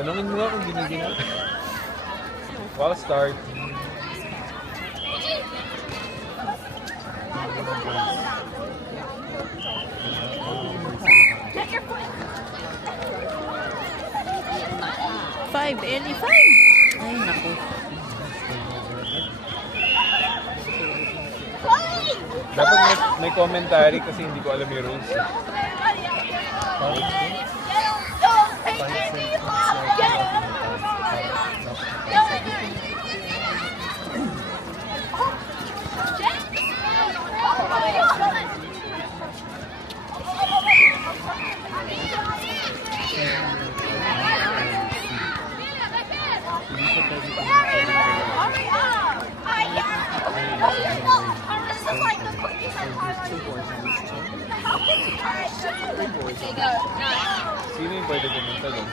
Tanungin mo nga kung ginigina. Wow, start. Five, Ellie, five! Ay, naku. Dapat may commentary kasi hindi ko alam yung rules. Sino yung pwede pumunta doon?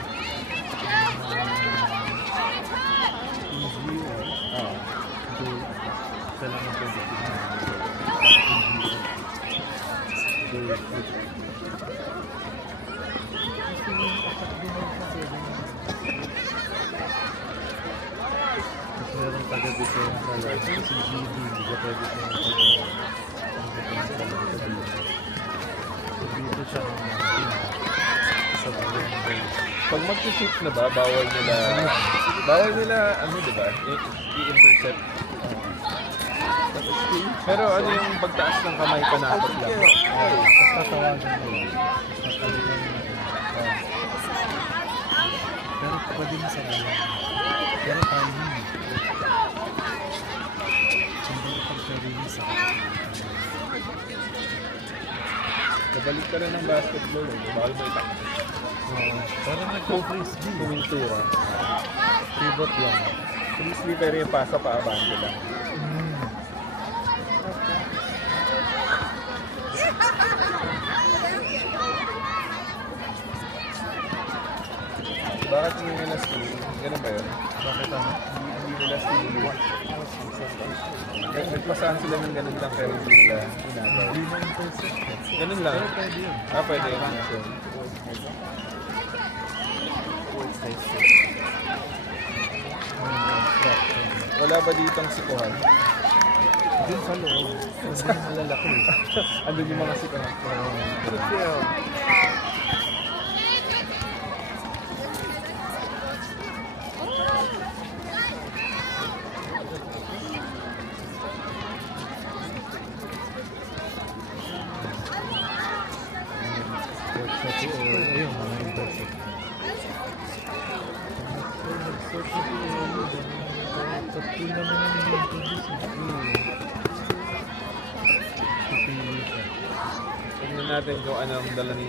Meron taga dito yung kaya si GB, hindi ka pwede dito siya sa barangay. Pag mag-shoot na ba, bawal nila, ano diba, i-intercept. Pero ano yung pagtaas ng kamay panakot lang? Tapos tatawagan mo lang. Pero pwede na sa kanya. Pero timing. Hindi ko pag-release sa kanya. Kabalik ka rin ng basketball bawal mo itak. Pero nagpo-frisbee. Kumintura. Pivot lang. Frisbee pero yung pasa pa abante lang. Bakit hindi nila school? Ganun ba yun? Bakit ano? Hindi nila school. Nagpasahan sila ng ganun lang pero hindi nila ginagawa. Hindi na intercept. Ganun lang. Pero pwede yun. Pwede yun. Wala ba ditong sikuhan? Doon sa loob. Kasi malalaki. Andun yung mga sikuhan. Ayun, mga intercept. Tatlo naman yung introduce. Pipili ka. Tignan natin kung ano ang dala ni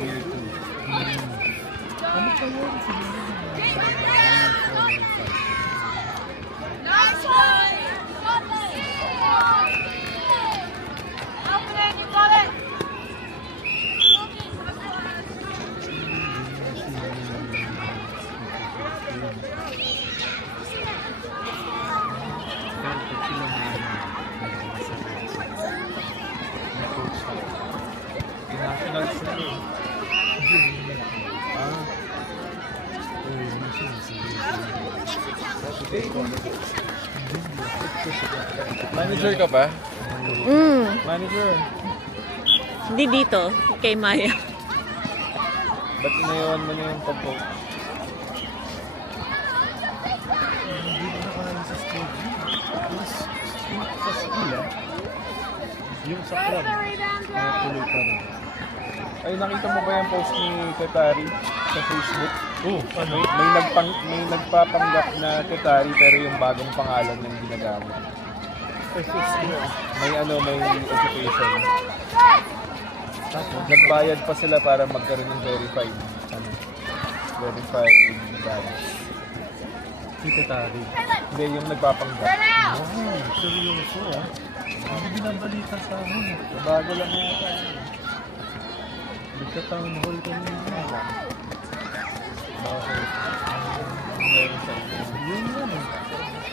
Will 2. Ano pa yun? Nice one! Open it, you got it! National sila eh. Manager ka ba? Manager. Hindi dito, kay Maya. Ba't inayawan mo na yung pag-coach? Hindi ko na kaya sa schedule. Yung sa school yung sa club, kaya tuloy pa rin. Ay, nakita mo ba yung post ni Tetari sa Facebook? Ano? May nagpapanggap na Tetari pero yung bagong pangalan yung ginagamit. May education. Nagbayad pa sila para magkaroon ng verified badge. Si Tetari. Hindi, yung nagpapanggap. Wow, seryoso ah. Hindi binabalita sa amin. Bago lang yata. Nagka-town hall kami na. Bakit? Meron sa inyo. Yun yan eh.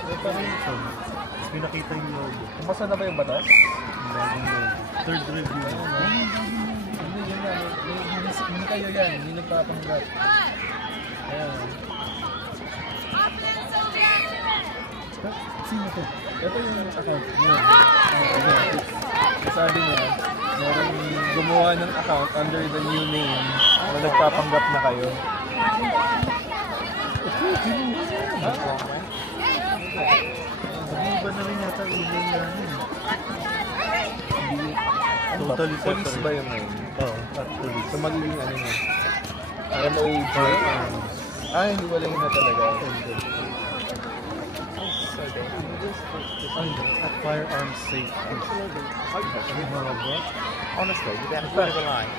Preparation. Tapos pinakita yung logo. Kumasa na ba yung batas? Yung bagong logo. Third review. Hindi, yun na. Hindi kayo yan. Hindi nagpapanggap. Ayan. Sino to? Ito yung account niya. Sabi niya, merong gumawa ng account under the new name na nagpapanggap na kayo. Iba na rin yata email namin. Totally Police separate. ba yun ngayon? Oo, actually. So magiging ano niya? MOJ? Hindi wala yun na talaga. At firearms safety. Mahaba. Honestly, you better put it line.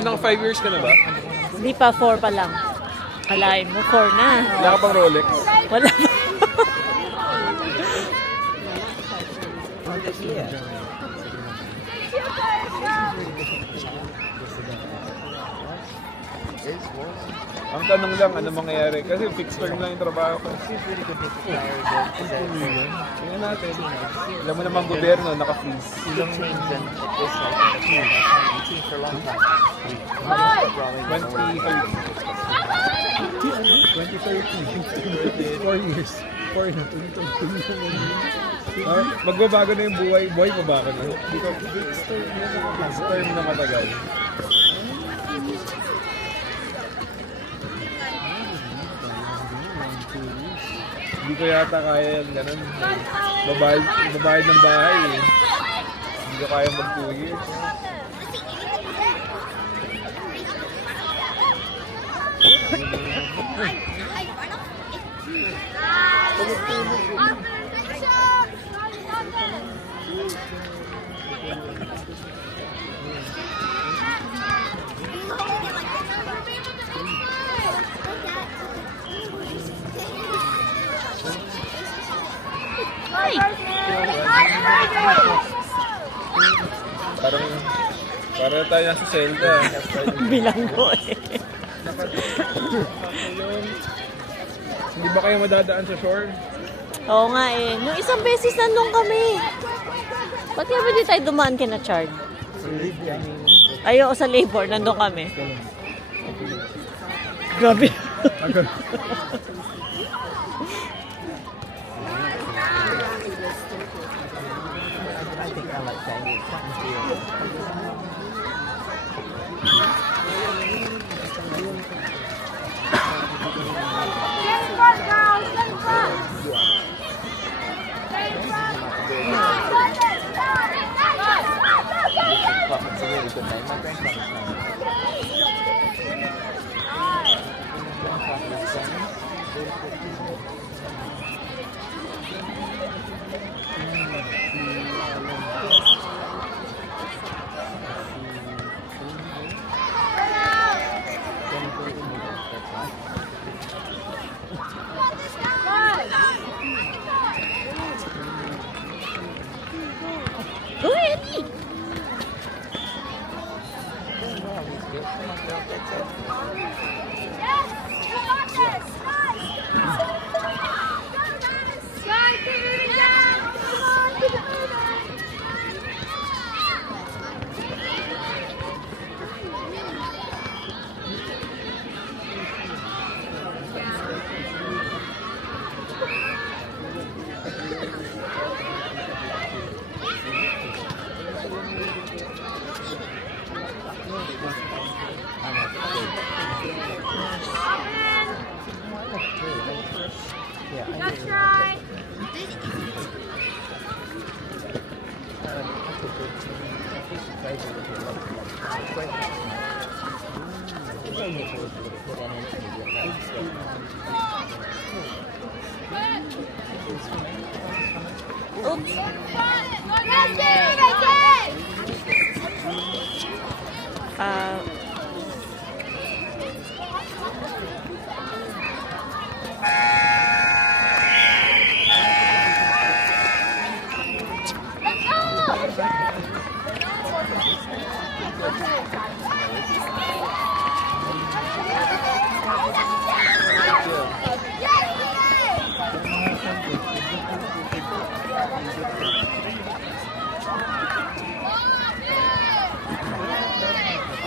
Nang 5 years ka na ba? Hindi pa, 4 pa lang. Kalain mo, 4 na. Wala ka pang Rolex? Wala pa. Ang tanong lang, ano mangyayari? Kasi fixed term lang yung trabaho ko. Tingnan natin. Alam mo naman gobyerno, naka-freeze. Ilang teams and this like team for a long time. 2030. 4 years. 4 na. Magbabago na yung buhay. Buhay pa ba ako na? Hindi ko fixed term na matagal. Hindi ko yata kaya yan, ganun. Babayad ng bahay eh. Hindi ko kaya mag 2 years. Ay! Parang tayo nasa Zelda. Bilanggo eh. Hindi ba kayo madadaan sa shore? Oo nga eh. Nung isang beses nandun kami. Ba't nga ba di tayo dumaan kina Chard? Ayoko sa labor, nandun kami. Grabe. I think I like that. It's something to you. Get in front, girls! Get in front! Get in front! It's a really good name. My grandfather's name. Go, Ellie! Yes! You got this! Nice! Guys, keep moving down! Come on, keep it moving! That's right! Oops. Let's do it again! Ah,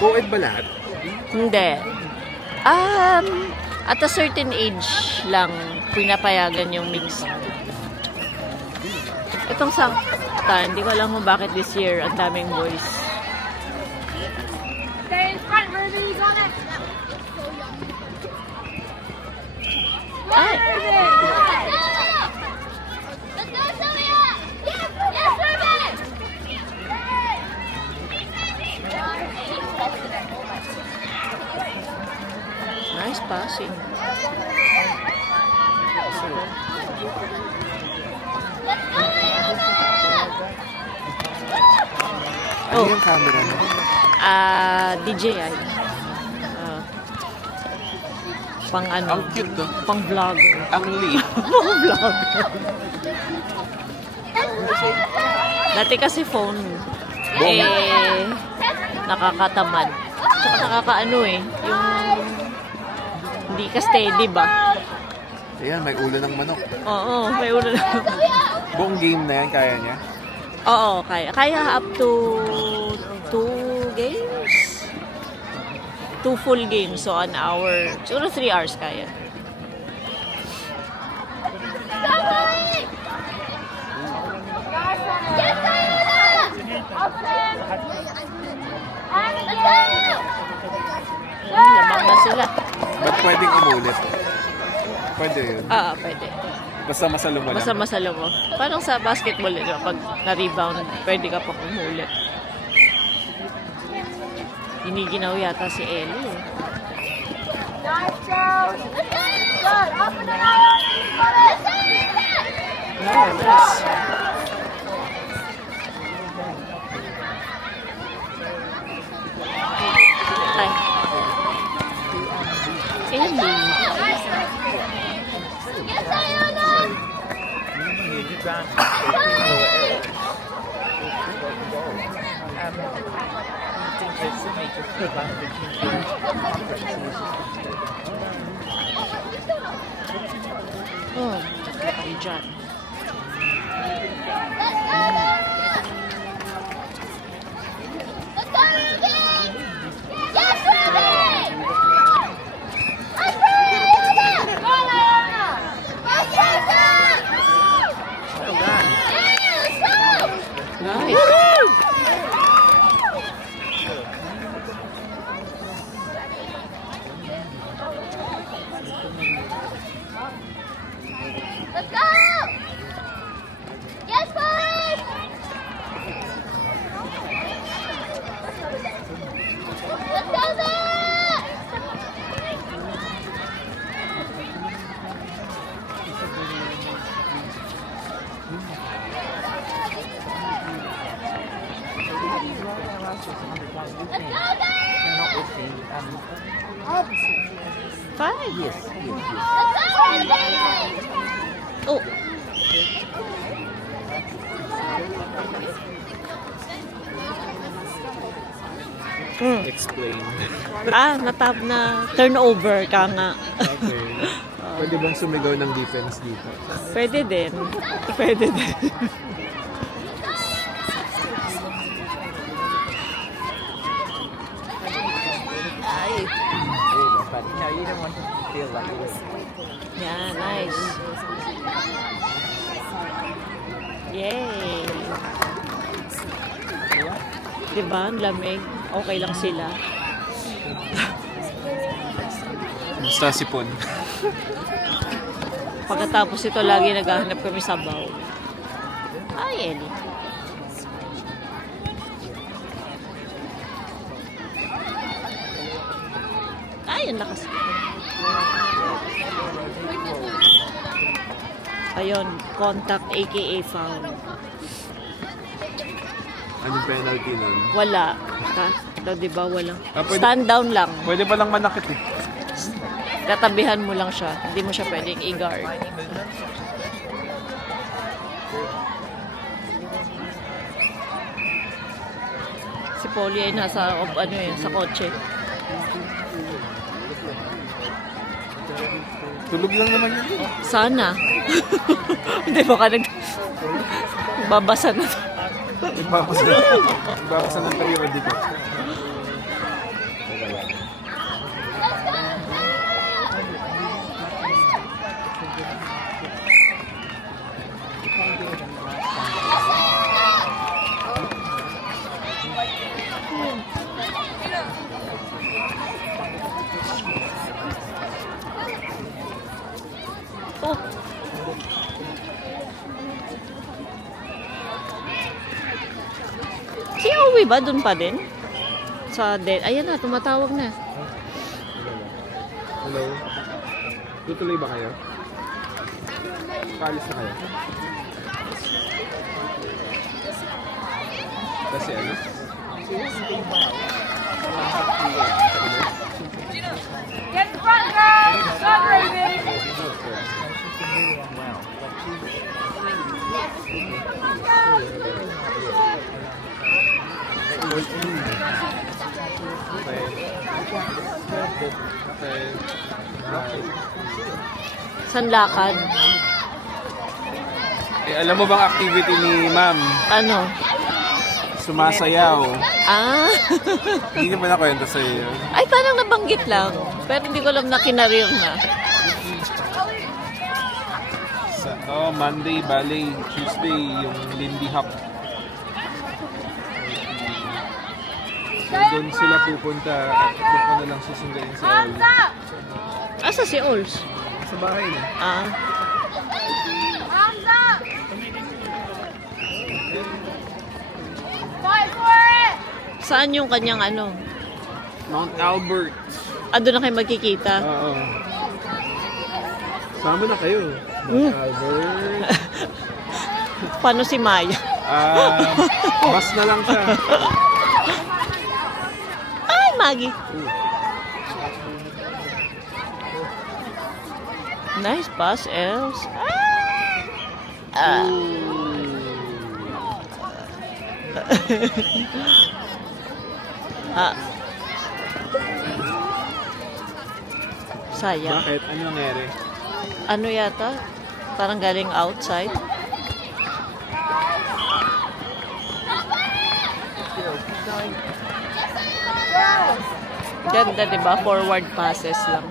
Co-ed ba lahat? hindi. At a certain age lang, pinapayagan yung mix. Itong Sancta, hindi ko alam kung bakit this year ang daming boys. Stay in front, Ruby. You got it. Ay! Let's go, Sylvia. Yes, yes, Ruby. Nice passing. Ano yung camera mo? DJI. Pang ano? Ang cute to. Pang vlogger. Ang liit. Pang vlogger. Dati kasi phone. Nakakatamad. Tsaka nakakaano yung hindi ka steady ba? Ayan, may ulo ng manok. Oo, may ulo na. Buong game na yan, kaya niya? Oo, kaya. Kaya up to 2 games? 2 full games. So, an hour. Siguro 3 hours kaya. Yes, Diana. Up there. And again. Lamang na sila. Ba't pwedeng umulit? Pwede yun. Pwede. Basta masalo mo lang. Basta masalo mo. Parang sa basketball, pag na-rebound, pwede ka pa kumulit. Hiniginaw yata si Ellie. Nice job. Good. Up and around. Got it. Nice. Ay. Ellie. Yes, Diana. Oh, tatlo kayo dyan. Let's go, Ruby. Yes, Ruby. Let's go, Diana. Go, Diana. Yes, Diana. Yeah, let's go. Nice. Let's go. Yes, boys. Let's go there. Let's go there. Five. Yes, yes, yes. Let's go, Ruby. Oh. Explain. Natab na turnover ka nga. Okay. Pwede bang sumigaw ng defense dito? Pwede din. Pwede din. But no, you don't want to feel like this. Yeah, nice. Yay! Diba? Ang lamig. Okay lang sila. Basta sipon. Pagkatapos ito, lagi naghahanap kami sabaw. Ay, Ellie. Ay, ang lakas. Ayun, contact aka foul. Anong penalty nun? Wala. Diba? Walang. Pwede- Stand down lang. Pwede palang manakit eh. Katabihan mo lang siya. Hindi mo siya pwedeng i-guard. Si Polly ay nasa sa kotse. Tulog lang naman yun. Sana. Hindi baka babasa na. Igbabasa ng periodiko. Uuwi ba? Doon pa din? Sa ayan na, tumatawag na. Hello? Tutuloy ba kayo? Paalis na kayo? Kasi ano? Get in front, girls! Good, Raven! San lakad? Eh, alam mo bang activity ni ma'am? Ano? Sumasayaw. Ah. Hindi naman ako yun sa'yo. Ay, parang nabanggit lang. Pero hindi ko alam na kinarir na. Monday, ballet. Tuesday, yung Lindy Hop. So, doon sila pupunta at doon ko na lang susundain sa Hands up! Asa si Ols? sa bahay na. Ah. Hands up! Fight for it! Saan yung kanyang ano? Mount Albert. Ah, doon na kayo magkikita. Oo. Sama na kayo. Mount Albert. Paano si Maya? Bus na lang siya. Ay, Maggie. Nice pass, Els. Ah. Ah. Sayang. Bakit? Ano nangyari? Ano yata? Parang galing outside. Ganda, diba? Forward passes lang.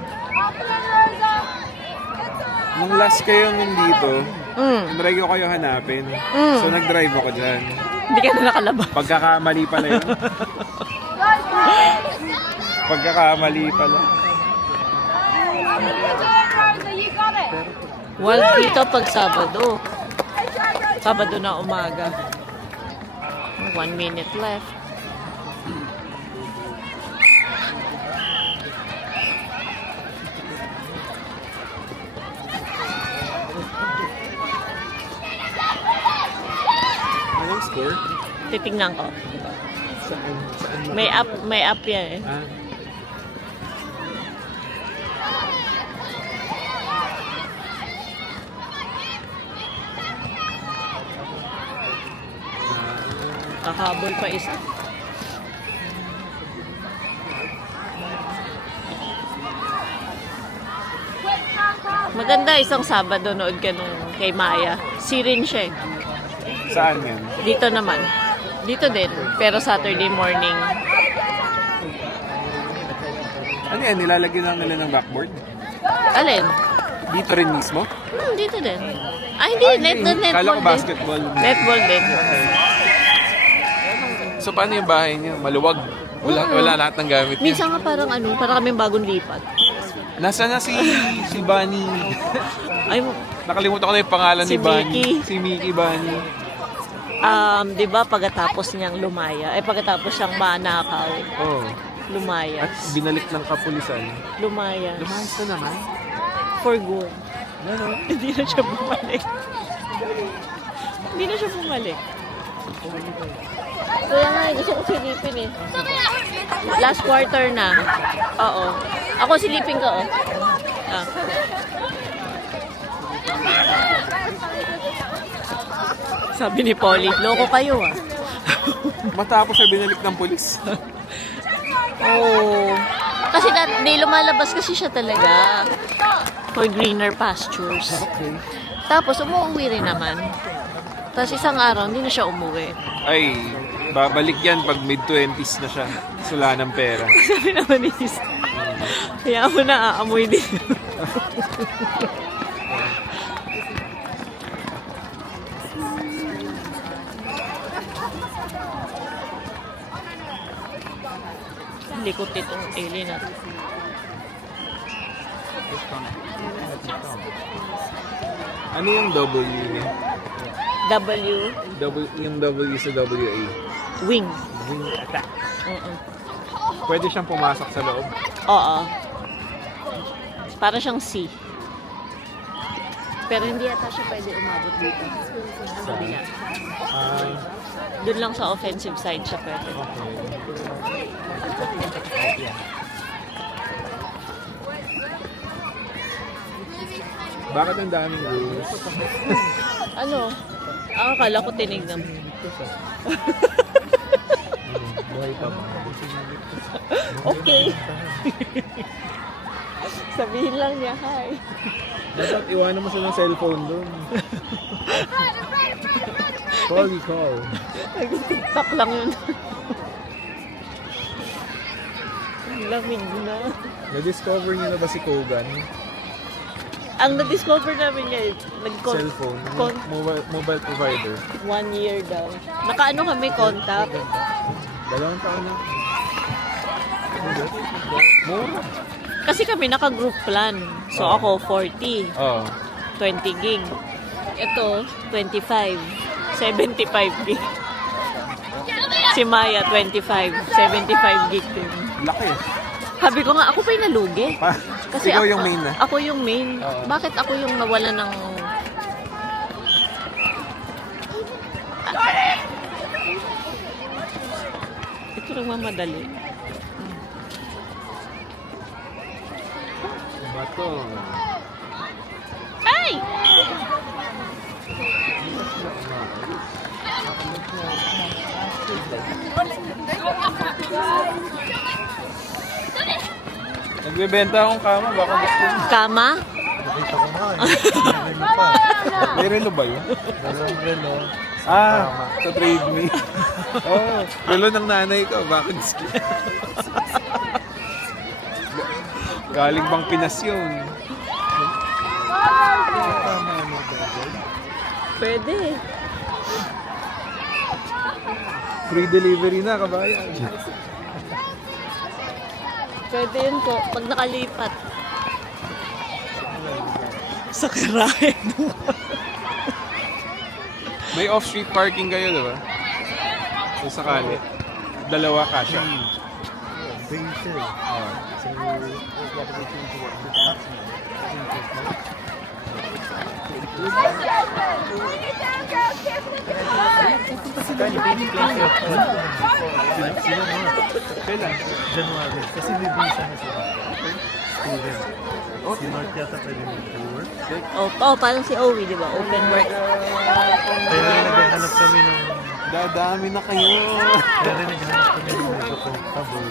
Nung last kayo nandito, Mm. tinry ko kayo hanapin. Mm. So nag-drive ako dyan. Hindi ka na nakalabas. Pagkakamali pala yun. Pagkakamali pala. You got it! Well, dito pag Sabado. Sabado na umaga. 1 minute left. Anong score? Titingnan ko. Saan? Saan May app yan eh. Ah. Kahabol pa isa. Maganda isang Sabado nood ka nung kay Maya. Si Rin siya eh. Saan yan? Dito naman. Dito din. Pero Saturday morning. Ano yan? Nilalagyan lang nila ng backboard? Alin? Dito rin mismo? Dito din. Ah, hindi. Kala Netball ko din. basketball. Netball din. So paano yung bahay niyo? Maluwag? Wala lahat ng gamit niyo? Minsan nga parang parang kaming bagong lipat. Nasaan na si Bunny? Ay, Nakalimutan ko na yung pangalan Si ni Bunny. Mickey. Si Mickey Bunny. 'di ba pagkatapos niyang lumaya, pagkatapos siyang manakaw, Oh. lumaya. At binalik ng kapulisan. Lumaya. Lumayas na naman. For good. Hindi na siya bumalik. Hindi na siya bumalik. Kaya nga, gusto ko silipin eh. Last quarter na. Oo. Ako silipin ko, oh. Ah. Sabi ni Polly, loko kayo ah. Matapos siya binalik ng pulis. Oh. Kasi di lumalabas kasi siya talaga. For greener pastures. Okay. Tapos umuwi rin naman. Tapos isang araw, hindi na siya umuwi. Ay, babalik yan pag mid-20s na siya. Sula ng pera. Sabi naman ni Sis, kaya ako naaamoy din. Likot itong alien na. Ano yung W niya? W, Yung W sa WA. wing. will attack. Mm-mm. Pwede siyang pumasok sa loob. Oo. Para siyang C. Pero hindi ata siya pwede umabot dito. Sa kabila. Doon lang sa offensive side siya pwede. Bakit ang daming rules? Ano? Akala ko tinignan. Buhay pa ba? Okay. Sabihin lang niya, hi. Dapat iwanan mo siya ng cellphone doon. Call. Nag-tiktok lang yun. Ang lamig na. Na-discover niyo na ba si Kogan? Ang na-discover namin ngayon, Cellphone? Mobile provider? 1 year daw. Nakaano kami contact. 2 taon na. Mura. Kasi kami naka-group plan. So ako 40, Oo. 20 gig. Ito 25, 75 gig. Si Maya 25, 75 gig din. Laki. Sabi ko nga, ako pa yung nalugi. Kasi Ikaw ako, yung main na. Ako yung main. Oo. Bakit ako yung nawala ng... Ito lang mamadali. Bato. Ay! Nagbebenta akong kama, baka gusto mo. Kama? Nakita ko nga. Ano pa? May relo ba yun? Dalawang relo. To trade me. Oh, relo ng nanay ko, baka gusto. Galing bang Pinas yun? Tama ano ba? Pwede. Free delivery na, kabayan. Pwede yun po. Pag nakalipat. Sa kirahe. May off-street parking kayo, di ba? Kung sakali. Dalawa kasya. Basil. So, what do we think about the taxi? Sino mo? Kailan? January. Kasi may visa na sila. Student. Si Mark yata pwede mag-tour. Parang si Owie, di ba? Open work. Kaya rin naghahanap kami ng... Dadami na kayo. Kaya rin naghahanap kami ng medyo comfortable.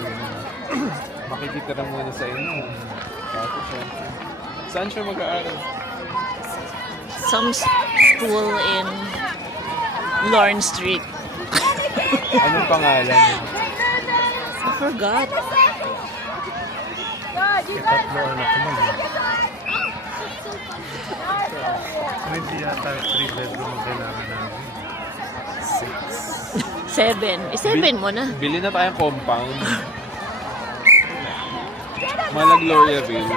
Makikita na muna sa inyo. Tapos syempre. Saan siya mag-aaral? Some school in Lawrence Street. Anong pangalan? I forgot. Tatlo anak ko man. Hindi yata 3 bedroom ang kailangan namin. 7. 7 mo na. Bili na tayong compound. Mala Gloriaville.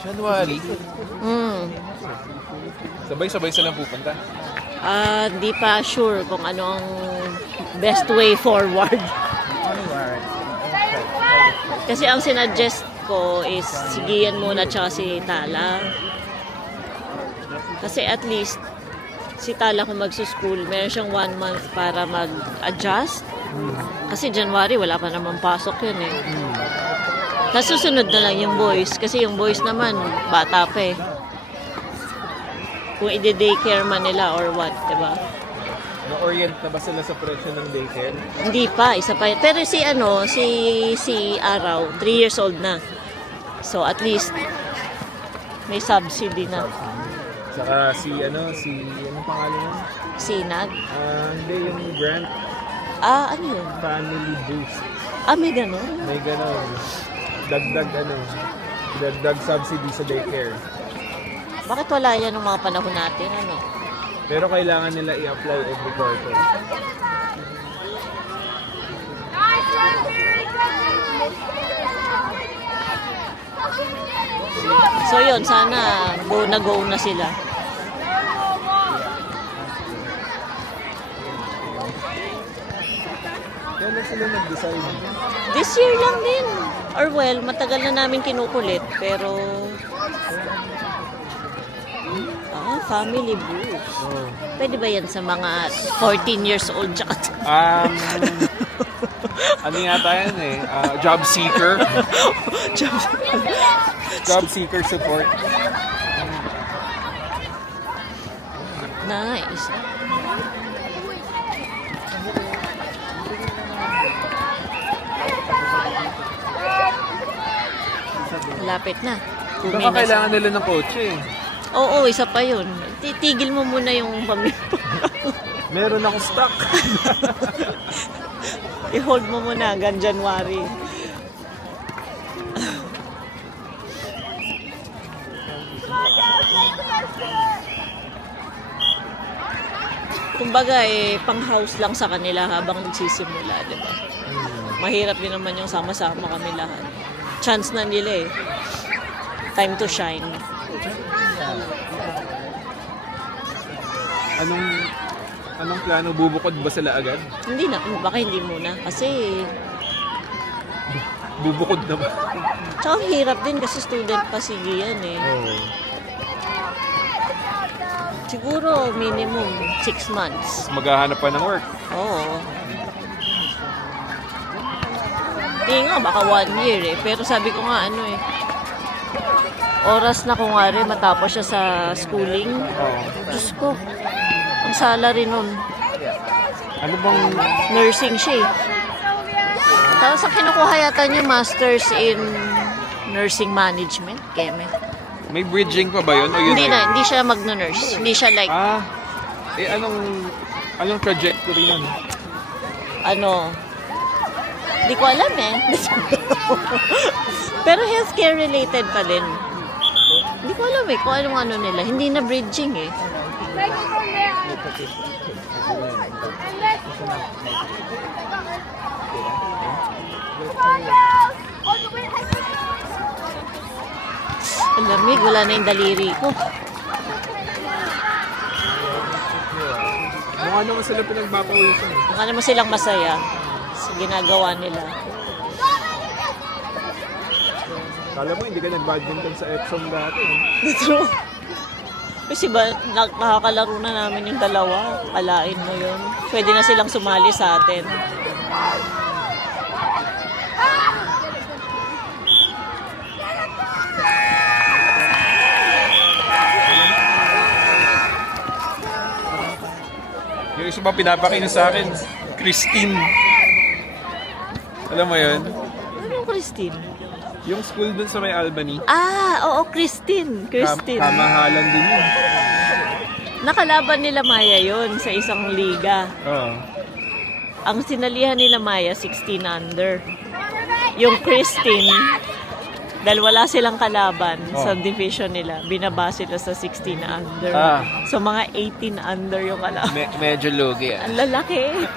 January. Sabay-sabay silang pupunta. Di pa sure kung ano ang best way forward. Kasi ang sinuggest ko is si Gian muna tsaka si Tala. Kasi at least si Tala kung magsuschool, meron siyang 1 month para mag-adjust. Kasi January, wala pa naman pasok yun eh. Tapos susunod na lang yung boys. Kasi yung boys naman, bata pa eh. Kung i-daycare man nila or what, diba? Na-orient na ba sila sa presyo ng daycare? Hindi pa, isa pa. Pero si Araw, 3 years old na. So at least, may subsidy na. Saka anong pangalan yun? Sinag. Hindi, yung grant, Ano yun? family boost. May ganon. May ganon. Dagdag Dagdag subsidy sa daycare. Bakit wala yan ng mga panahon natin, ano? Pero kailangan nila i-apply every quarter. Nice run, Mary. So yun, sana go na sila. Kaya lang sila nag-design. This year lang din. Or well, matagal na namin kinukulit, pero... family boost. Oh. Pwede ba yan sa mga 14 years old tsaka... Ano yata yan eh? Job seeker. Job seeker support. Nice. Lapit na. 2 Baka minutes. kailangan nila ng kotse eh. Oo, isa pa yun. Titigil mo muna yung pamilya. Meron akong stock. I-hold mo muna hanggang January. Kumbaga pang-house lang sa kanila habang nagsisimula, di ba? Mahirap din naman yung sama-sama kami lahat. Chance na nila eh. Time to shine. Anong plano? Bubukod ba sila agad? Hindi na, baka hindi muna. Kasi, Bubukod na ba? tsaka hirap din kasi student pa si Gian eh. Oo. Siguro minimum 6 months. Maghahanap pa ng work. Oo. Hindi nga, baka 1 year eh. Pero sabi ko nga oras na kung nga rin matapos siya sa schooling. Oo. Diyos ko, ang salary nun. Ano bang... Nursing siya eh. Tapos ang kinukuha yata niya, Masters in Nursing Management, Keme. May bridging pa ba yun? O yun Hindi na yun? hindi siya magno-nurse. Hindi siya like, Anong trajectory nun? Hindi ko alam eh. Pero healthcare related pa din. Hindi ko alam eh kung anong nila. Hindi na bridging eh. Take it from there. Come on, girls. On the way. Ang lamig, wala na yung daliri ko. Mukha naman sila pinagpapawisan. Mukha naman silang masaya sa ginagawa nila. Kala mo, hindi ka nag-badminton sa Epsom dati. True. Kasi ba, nakakalaro na namin yung dalawa. Alain mo yun. Pwede na silang sumali sa atin. Yung isa pa pinapakita sa akin, Christine. Alam mo yun? Anong Christine? Yung school dun sa may Albany. Oo, Christine. Kamahalan din yun. Nakalaban nila Maya yon sa isang liga. Oo. Ang sinalihan nila Maya, 16 under. Yung Christine, dahil wala silang kalaban sa division nila, binaba sila sa 16 under. So mga 18 under yung kalaban. Medyo lugi ah. Ang lalaki.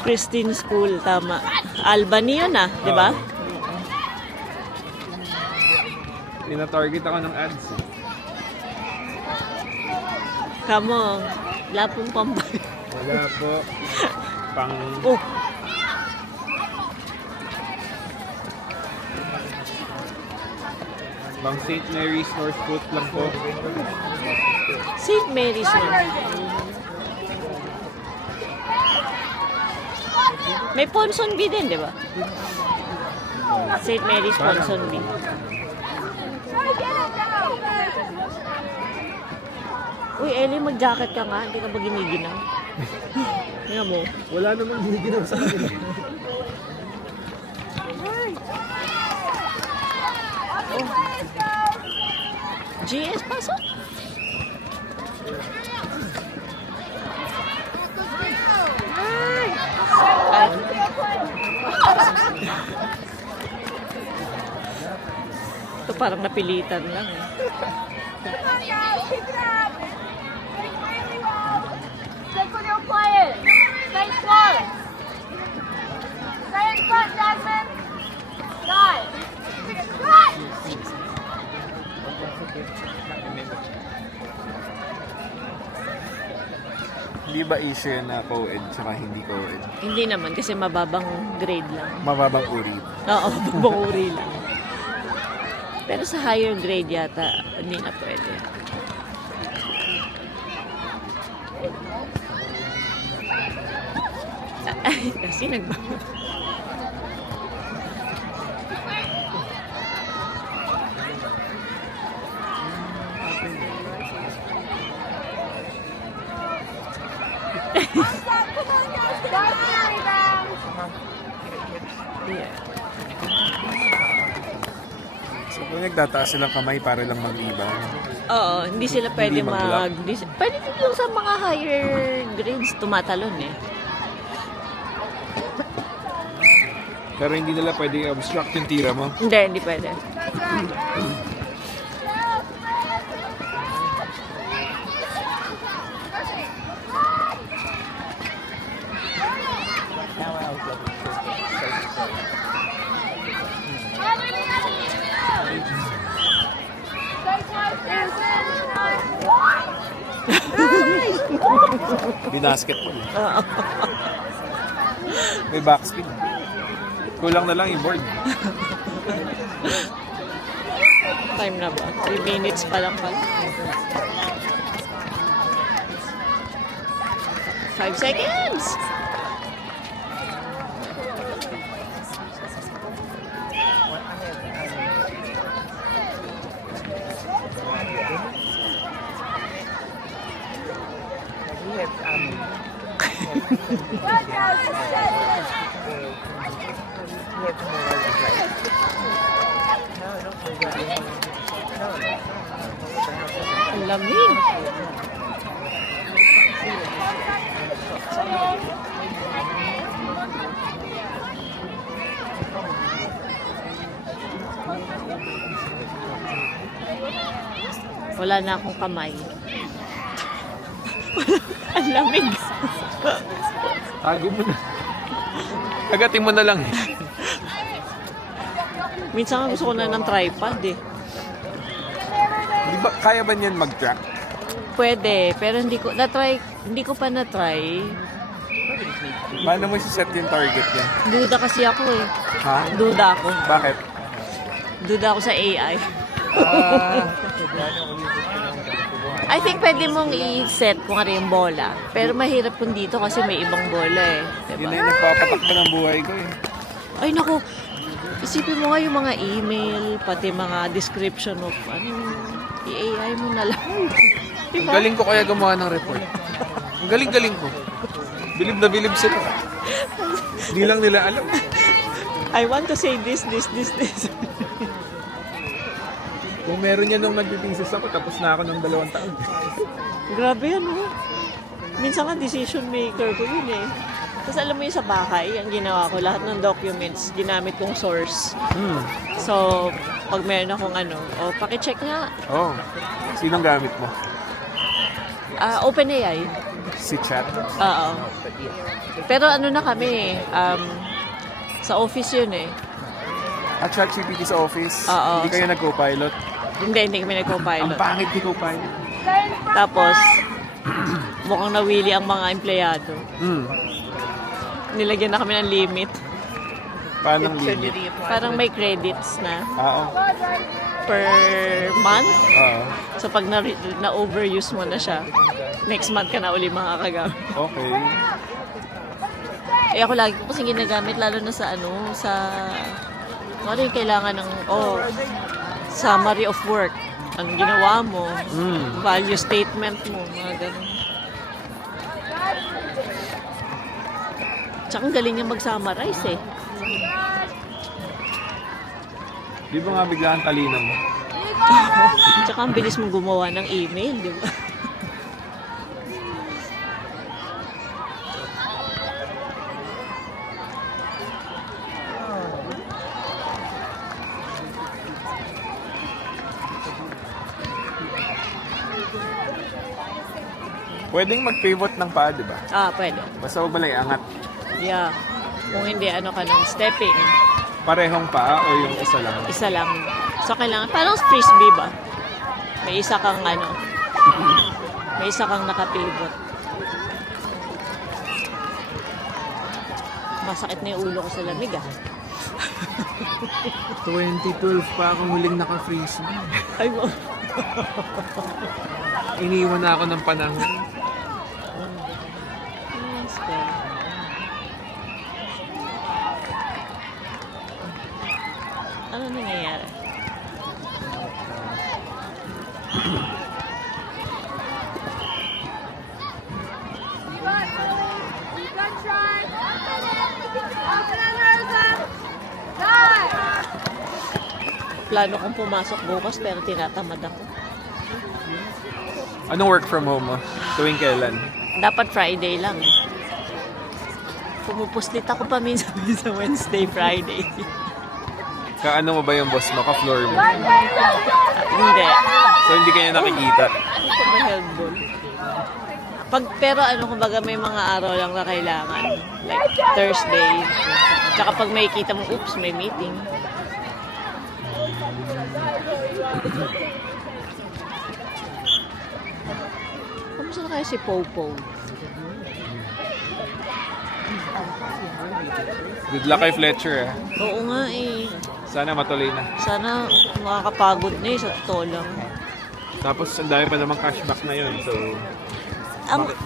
Christine School, tama. Albany yun di ba? Tina-target ako ng ads. Kamo, lapong pambay. Wala po. Pang... Pang St. Mary's Northcote lang po. St. Mary's yun. May Ponsonby din, di ba? St. Mary's Ponsonby. Uy, Ellie, mag-jacket ka nga. Hindi ka ba giniginaw? Tingnan mo. Wala namang giniginaw sa akin. GS, pasok. Ay. Ito parang napilitan lang eh. Come on, guys. Keep it up. Doing really well. Stick with your players. Stay close. Stay in front, Jasmine. Nice. Good. Hindi ba issue yan na co-ed tsaka hindi co-ed? Hindi naman kasi mababang grade lang. Mababang uri. Oo, mababang uri lang. Pero sa higher grade yata, hindi na pwede. Ay, kasi Guys, rebound. Yeah. So kung nagtataas silang kamay para lang mag-rebound. Oo, hindi sila pwede Hindi mag-block. Pwede din yung sa mga higher grades tumatalon eh. Pero hindi nila pwede obstruct yung tira mo. Hindi pwede. Binasketball. May backspin. Kulang na lang yung board. Time na ba? 3 minutes pa lang pala. 5 seconds! We have more over right? No, I don't think that. No. Ang lamig. Wala na akong kamay. Ang lamig. Tago mo na. Agatin mo na lang eh. Minsan nga gusto ko na ng tripod eh. Di ba, kaya ba niyan mag-track? Pwede, pero hindi ko pa na-try. Paano mo set yung target niya? Duda kasi ako eh. Ha? Duda ako. Bakit? Duda ako sa AI. I think pwede mong i-set kung ano yung bola. Pero mahirap kung dito kasi may ibang bola eh. Yun na Diba? yung nagpapatakbo ng buhay ko eh. Ay naku, isipin mo nga yung mga email, pati mga description of i-AI mo na lang. Ang Diba? galing ko kaya gumawa ng report. Ang galing-galing ko. Bilib na bilib sila. Hindi lang nila alam. I want to say this. Kung meron yan nung nagtitingsis ako, tapos na ako ng 2 taon. Grabe yan, oh. Minsan nga decision maker ko yun eh. Tapos alam mo yung sa bahay, ang ginawa ko, lahat ng documents, ginamit kong source. So, pag meron akong pakicheck nga, Oh. Sinong gamit mo? OpenAI. Si Chat? Oo. Pero na kami, sa office yun eh. At ChatGPT sa office? Oo. Hindi kayo nag-co-pilot? Hindi kami Ang nag-co-pilot. pangit ni co-pilot. Tapos, mukhang nawili ang mga empleyado. Nilagyan na kami ng limit. Paano limit? Parang may credits na Oo. per month. Oo. So pag na-overuse mo na siya, next month ka na uli makakagamit. Okay. Eh ako lagi ko kasi ginagamit lalo na sa ano yung kailangan ng summary of work. Anong ginawa mo, value statement mo, mga ganun. Tsaka ang galing niya mag-summarize eh. Di ba nga bigla ang talino mo? Tsaka ang bilis mong gumawa ng email, di ba? Pwedeng mag-pivot ng paa, di ba? Pwede. Basta huwag mo lang iangat. Yeah. Kung hindi, ano ka nun, stepping. Parehong paa o yung isa lang? Isa lang. So, kailangan, parang frisbee ba? May isa kang may isa kang nakapivot. Masakit na yung ulo ko sa lamig, 2012 pa akong huling naka-frisbee. Ay mo. Iniwan na ako ng panahon. Yes, girl. Ano nangyayari? Good try. Open it, Rosa. Good. Plano kong pumasok bukas pero tinatamad ako. Anong work from home mo? Tuwing kailan? Dapat Friday lang. Pumupuslit ako pa minsan sa Wednesday, Friday. Kaano mo ba yung boss mo? Ka-floor mo? Hindi. So hindi kayo nakikita? Ito ba helpful? Pero kumbaga may mga araw lang na kailangan. Like Thursday. Tsaka pag may kita mo, oops, may meeting. Kamusta na kaya si Popo? Good luck kay Fletcher. Oo nga eh. Sana matuloy na. Sana makakapagod na sa totoo lang. Tapos ang dami pa namang cashback na yun. So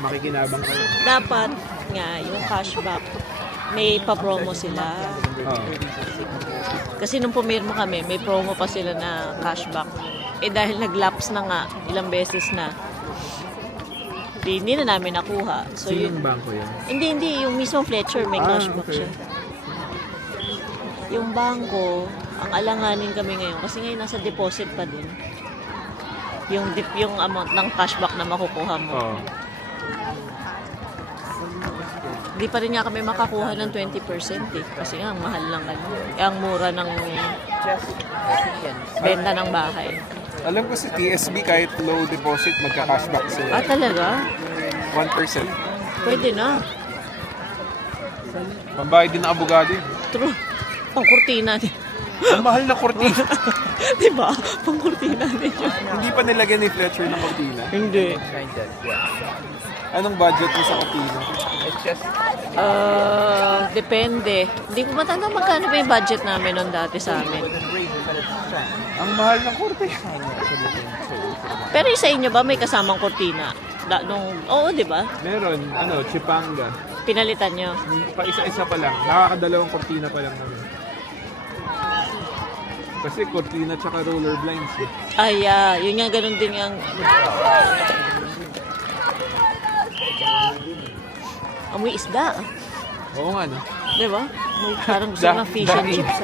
makikinabang kayo. Dapat nga, yung cashback, may pa-promo sila. Oo. Kasi nung pumirma kami, may promo pa sila na cashback. Dahil nag-lapse na nga, ilang beses na, hindi na namin nakuha. So, Sinong bangko yun? Hindi. Yung mismo Fletcher, may cashback okay. siya. Yung bangko, ang alanganin kami ngayon, kasi ngayon nasa deposit pa din. Yung amount ng cashback na makukuha mo. Oo. Hindi pa rin nga kami makakuha ng 20% eh. Kasi nga, ang mahal lang ang mura ng benta ng bahay. Alam ko si TSB kahit low deposit magka-cashback sila. Talaga? 1%. Pwede na. Pambayad din ng abogado yun. True. Pang-kurtina din. Ang mahal na kortina. Diba? Pang-kurtina din yun. Hindi pa nilagyan ni Fletcher ng kortina. Hindi. Anong budget mo sa kortina? Depende. Hindi ko matanda magkano ba yung budget namin noon dati sa amin. Ang mahal ng kortina. Pero sa inyo ba may kasamang kurtina? Oo, di ba? Meron, Chipanga. Pinalitan nyo. Pa isa-isa pa lang. Nakakadalawang kortina pa lang naman. Kasi kortina tsaka roller blinds. Ay, yun nga ganun din yung... Amoy isda. Oo nga, no? Di ba? Parang gusto ng fish and chips.